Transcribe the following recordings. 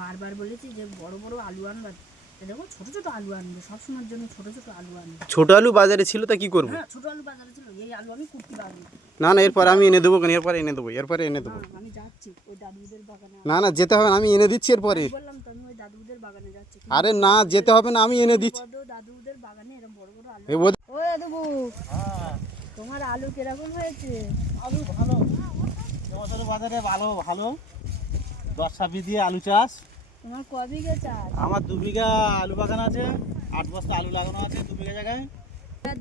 বারবার বলেছি যে বড় বড় আলু আনবা, দেখো ছোট ছোট আলু আনবে, সবসময়ের জন্য ছোট ছোট আলু আনবে। ছোট আলু বাজারে ছিল, তা কি করবো? হ্যাঁ ছোট আলু বাজারে ছিল, এই আলু আমি কুটতে পারবো না। না না, এরপরে আমি এনে দেবো, এরপরে এনে দেবো, এরপরে এনে দেবো। আমি যাচ্ছি ওই দাদুদের বাগানে। না না, যেতে হবে না, আমি এনে দিচ্ছি এরপরে। বললাম তো আমি ওই দাদুদের বাগানে যাচ্ছি। আরে না, যেতে হবে না, আমি এনে দিচ্ছি। দাদুদের বাগানে এরকম বড় বড় আলু। এই ও দাদু, তোমার আলু কিরকম হয়েছে? আলু ভালো, এবছর বাজারে ভালো ভালো 10-20 দিয়ে আলু চাষ। তোমার ক বিঘা চাষ? আমার 2 বিঘা আলু বাগান আছে, 8 বস্তা আলু লাগানো আছে 2 বিঘা জায়গায়।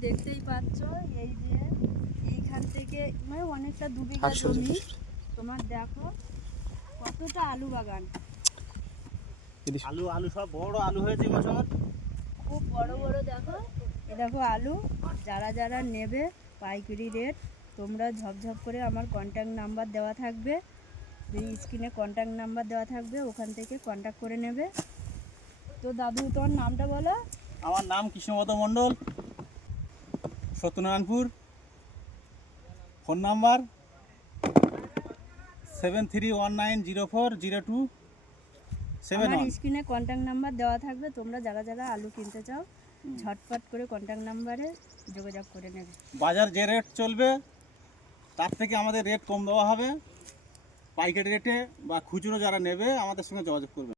দেখতেই পাচ্ছ, এই যে এইখান থেকে মানে অনেকটা 2 বিঘা জমি। তোমার দেখো কতটা আলু বাগান। আলু আলু সব বড় আলু হয়েছে এবছর, খুব বড় বড়। দেখো এ দেখো আলু। যারা যারা নেবে পাইকারি রেট, তোমরা ঝপঝপ করে আমার কন্ট্যাক্ট নাম্বার দেওয়া থাকবে, এই স্ক্রিনে কন্ট্যাক্ট নাম্বার দেওয়া থাকবে, ওখান থেকে কন্ট্যাক্ট করে নেবে। তো দাদু তোমার নামটা বলো। আমার নাম কৃষ্ণপদ মণ্ডল, সত্যনারায়ণপুর। Phone number 7319040271। আমার স্ক্রিনে কন্ট্যাক্ট নাম্বার দেওয়া থাকবে, তোমরা যারা যারা আলু কিনতে চাও ঝটপট করে কন্ট্যাক্ট নাম্বারে যোগাযোগ করে নেবে। বাজার যে রেট চলবে তার থেকে আমাদের রেট কম দেওয়া হবে পাইকারি রেটে, বা খুচরো যারা নেবে আমাদের সঙ্গে যোগাযোগ করবে।